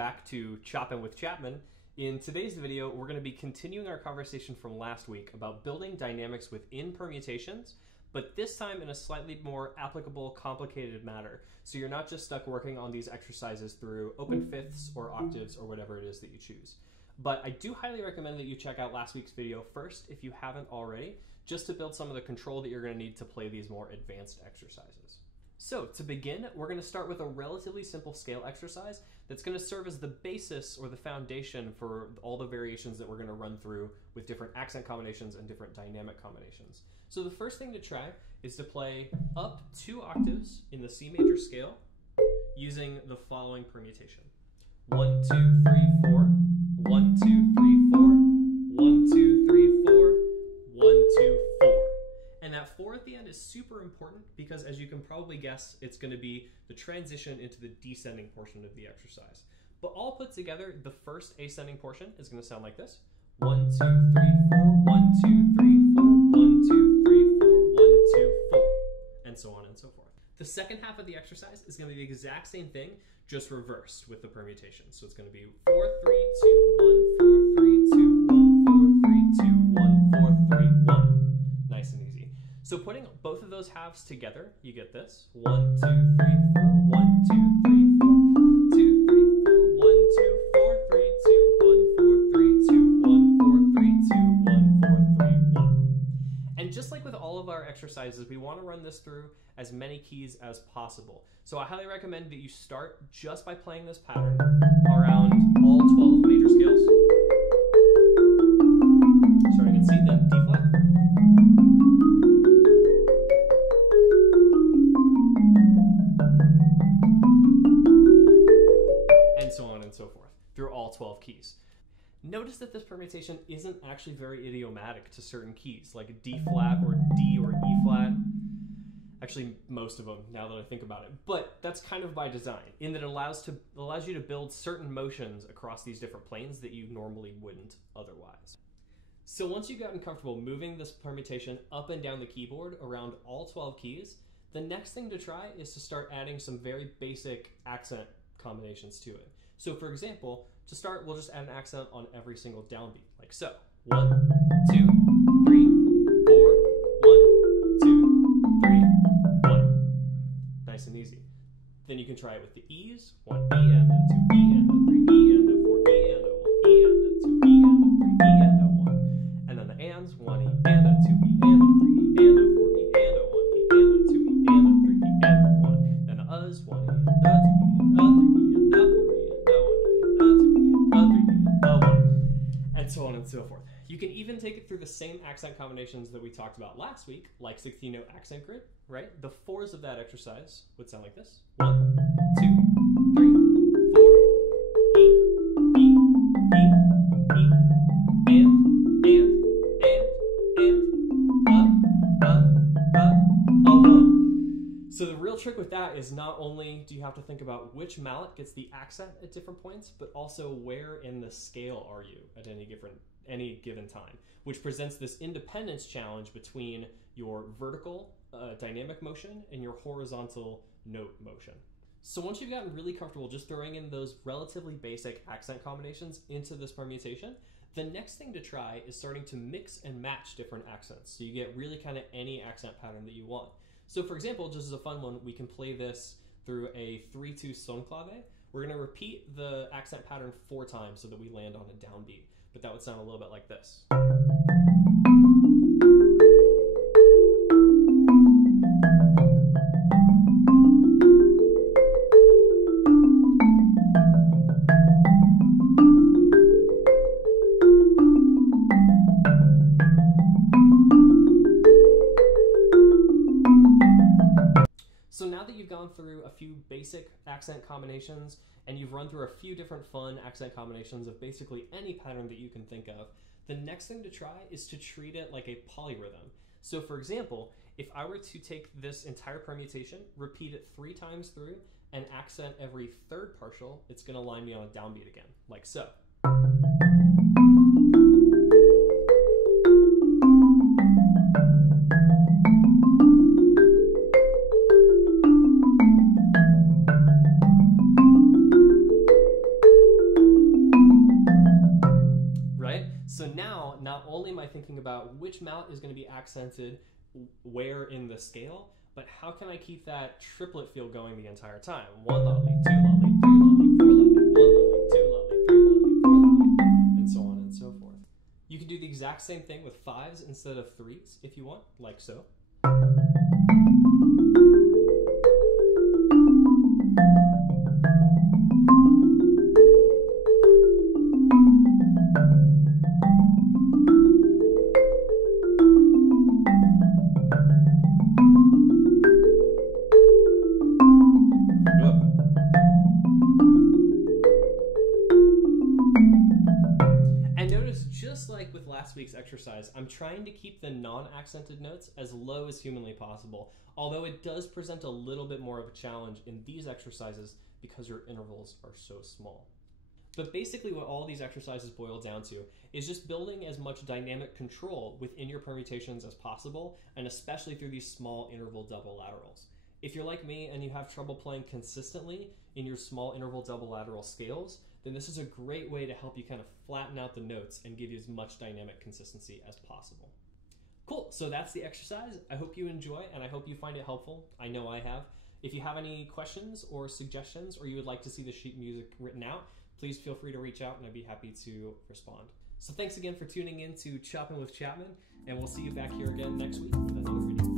back to Choppin with Chapman. In today's video, we're going to be continuing our conversation from last week about building dynamics within permutations, but this time in a slightly more applicable, complicated manner. So you're not just stuck working on these exercises through open fifths or octaves or whatever it is that you choose. But I do highly recommend that you check out last week's video first if you haven't already, just to build some of the control that you're going to need to play these more advanced exercises. So to begin, we're going to start with a relatively simple scale exercise that's going to serve as the basis or the foundation for all the variations that we're going to run through with different accent combinations and different dynamic combinations. So the first thing to try is to play up 2 octaves in the C major scale using the following permutation. 1, 2, 3, 4, 1, 2, 3, 4, 1, 2, 3, 4, 1, 2, 4. And that 4 at the end is super important because, as you can probably guess, it's going to be the transition into the descending portion of the exercise. But all put together, the first ascending portion is going to sound like this. 1, 2, 3, 4, 1, 2, 3, 4, 1, 2, 3, 4, 1, 2, 4, and so on and so forth. The second half of the exercise is going to be the exact same thing, just reversed with the permutation. So it's going to be 4, 3, 2, 1, 4, 3, 2, 1, 4, 3, 2, 1, 4, 3, 1. Nice and easy. So putting both of those halves together, you get this. 1, 2, 3, 4, 1, 2, 3, 4, 2, 3, 4, 1, 2, 4, 3, 2, 1, 4, 3, 2, 1, 4, 3, 2, 1, 4, 3, 1. And just like with all of our exercises, we want to run this through as many keys as possible. So I highly recommend that you start just by playing this pattern around all 12 major scales. Starting in C, then D flat. And so on and so forth, through all 12 keys. Notice that this permutation isn't actually very idiomatic to certain keys, like D flat or D or E flat. Actually, most of them, now that I think about it. But that's kind of by design, in that it allows you to build certain motions across these different planes that you normally wouldn't otherwise. So once you've gotten comfortable moving this permutation up and down the keyboard around all 12 keys, the next thing to try is to start adding some very basic accent combinations to it. So for example, to start, we'll just add an accent on every single downbeat, like so. 1, 2, 3, 4, 1, 2, 3, 1. Nice and easy. Then you can try it with the E's, 1 E and a 2 E and a 3 E and a 4 E and a 1 E and a 2 E and a 3 E and a 1. And then the ands, 1 E and a 2 E and a 3 E and a 4 E and a 1 E and a 2 E and a 3 E and a 1. Then the U's, 1 E and a 2 E and a 3 E and a 4 E and a 1 E and a 2 E and a 3 E and a 1. And so on and so forth. You can even take it through the same accent combinations that we talked about last week, like 16-note accent grid, right? The 4s of that exercise would sound like this. 1, 2, 3, 4, E, E, E, E, and, 1. So the real trick with that is not only do you have to think about which mallet gets the accent at different points, but also where in the scale are you at any given time, which presents this independence challenge between your vertical dynamic motion and your horizontal note motion. So once you've gotten really comfortable just throwing in those relatively basic accent combinations into this permutation, the next thing to try is starting to mix and match different accents, so you get really kind of any accent pattern that you want. So for example, just as a fun one, we can play this through a 3-2 son clave. We're going to repeat the accent pattern 4 times so that we land on a downbeat, but that would sound a little bit like this. So now that you've gone through a few basic accent combinations and you've run through a few different fun accent combinations of basically any pattern that you can think of, the next thing to try is to treat it like a polyrhythm. So for example, if I were to take this entire permutation, repeat it 3 times through, and accent every 3rd partial, it's going to line me on a downbeat again, like so. So now, not only am I thinking about which mount is going to be accented where in the scale, but how can I keep that triplet feel going the entire time? 1 lovely, 2 lovely, 3 lovely, 4 lovely, 1 lovely, 2 lovely, 3 lovely, 4 lovely, and so on and so forth. You can do the exact same thing with 5s instead of 3s if you want, like so. Just like with last week's exercise, I'm trying to keep the non-accented notes as low as humanly possible, although it does present a little bit more of a challenge in these exercises because your intervals are so small. But basically what all these exercises boil down to is just building as much dynamic control within your permutations as possible, and especially through these small interval double laterals. If you're like me and you have trouble playing consistently in your small interval double lateral scales, then this is a great way to help you kind of flatten out the notes and give you as much dynamic consistency as possible. Cool, so that's the exercise. I hope you enjoy and I hope you find it helpful. I know I have. If you have any questions or suggestions, or you would like to see the sheet music written out, please feel free to reach out and I'd be happy to respond. So thanks again for tuning in to Choppin with Chapman, and we'll see you back here again next week with another video.